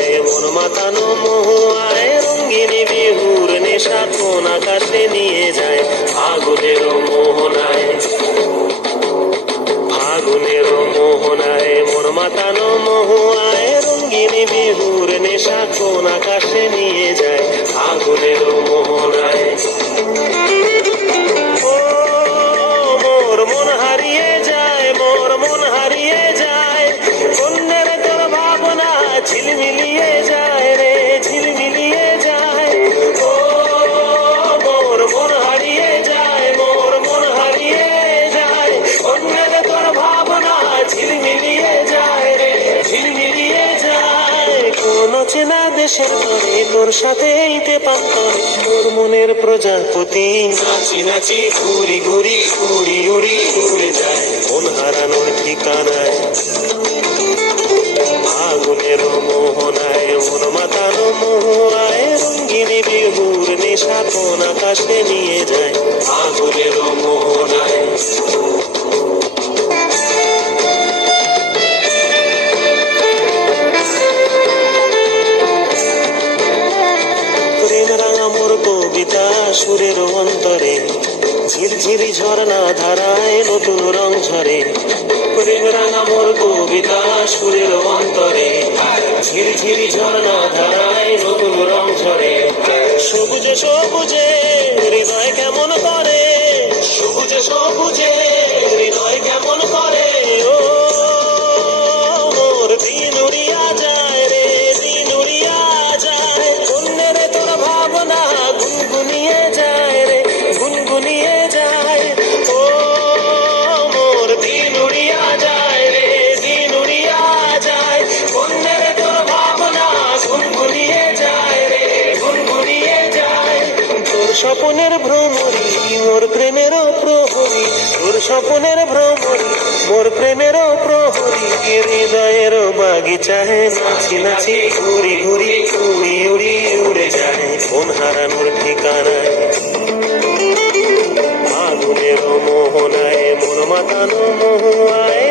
মোহনায় মন মাতানো মহুয়ায় রঙ্গিনী বিহুর নেশা কোন আকাশে নিয়ে যায় আগুনের মোহনায় আগুনের মোহনায় মন মাতানো মহুয়ায় রঙ্গিনী বিহুর নেশা কোন আকাশে নিয়ে যায় আগুনের মোহনায় ও মোর মন হারিয়ে যায় মোর মন হারিয়ে যায় অন্যের তোর ভাবনা ঝিলমিলিয়ে যায় রে ঝিলমিলিয়ে যায় ও মোর মন হারিয়ে যায় মোর মন হারিয়ে যায় অন্যের তোর ভাবনা ঝিলমিলিয়ে যায় রে ঝিলমিলিয়ে যায় কোন চেনা দেশের তরে তোর সাথে এইতে পান্তর তোর মনের প্রজাপতি নাচি নাচি ঘুরি ঘুরি উড়ি উড়ি উড়ে যায় মন হারানোর ঠিকানায় আগুনের মোহনায় মন মাতানো মহুয়ায় রঙ্গিনী বিহুর নেশা কোন আকাশে নিয়ে যায় আগুনের মোহনায় প্রেম রাঙা মোর কবিতা সুরের অন্তরে ঝিরঝিরি ঝর্ণা ধারায় নতুন রং ঝরে প্রেম রাঙা মোর কবিতা সুরের অন্তরে ঝিরঝিরি ঝর্ণা ধারায় নতুন রং ঝরে সবুজে সবুজে হৃদয় কেমন করে সবুজে সবুজে হৃদয় কেমন করে ও মোর দিন উড়িয়া যায় রে দিন উড়িয়া যায় অন্যের তোর ভাবনা গুনগুনিয়ে যায় রে গুনগুনিয়ে যায় ও মোর দিন উড়িয়া যায় রে দিন উড়িয়া যায় অন্যের তোর ভাবনা গুনগুনিয়ে যায় রে গুনগুনিয়ে যায় তোর স্বপ্নের ভ্রমরি মোর প্রেমের প্রহরী তোর স্বপ্নের ভ্রমরি মোর প্রেমের প্রহরী হৃদয়ের বাগিচায় নাচি নাচি ঘুরি ঘুরি উড়ি উড়ি উড়ে যায় মন হারানোর ঠিকানায় আগুনের মোহনায় মন মাতানো মহুয়ায়